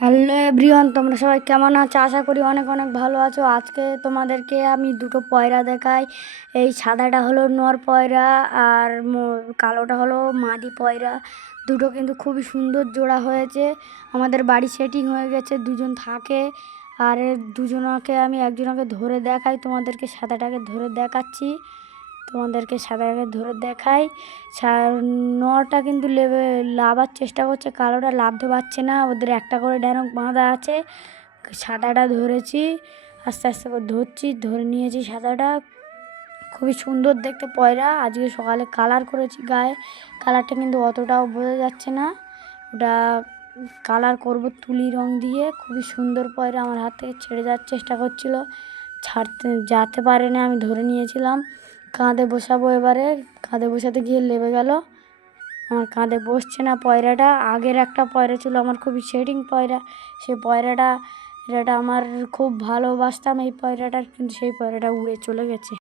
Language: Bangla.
হ্যালো এভরিওয়ান, তোমরা সবাই কেমন আছো? আশা করি অনেক অনেক ভালো আছো। আজকে তোমাদেরকে আমি দুটো পয়রা দেখাই। এই সাদাটা হলো নর পয়রা আর কালোটা হলো মাদি পয়রা। দুটো কিন্তু খুবই সুন্দর জোড়া হয়েছে। আমাদের বাড়ি সেটিং হয়ে গেছে, দুজন থাকে। আর দুজনকে আমি একজনকে ধরে দেখাই, তোমাদেরকে সাদাটাকে ধরে দেখাচ্ছি। সাদাটাকে ধরে দেখাই। নটা কিন্তু লাভার চেষ্টা করছে, কালোটা লাভতে পারছে না। ওদের একটা করে ড্যানক বাঁধা আছে। সাদাটা ধরেছি, আস্তে আস্তে করে ধরে নিয়েছি সাদাটা। খুবই সুন্দর দেখতে পয়রা। আজকে সকালে কালার করেছি গায়ে, কালারটা কিন্তু অতটাও বোঝা যাচ্ছে না। ওটা কালার করব তুলি রং দিয়ে। খুবই সুন্দর পয়রা, আমার হাত থেকে ছেড়ে যাওয়ার চেষ্টা করছিল, যেতে পারে না, আমি ধরে নিয়েছিলাম। কাঁধে বসাবো এবারে, কাঁধে বসাতে গিয়ে লেবে গেল। আমার কাঁধে বসছে না পয়রাটা। আগের একটা পয়রা ছিল আমার খুবই সেটিং পয়রা, সেই পয়রাটা আমার খুব ভালোবাসতাম এই পয়রাটার, কিন্তু সেই পয়রাটা উড়ে চলে গেছে।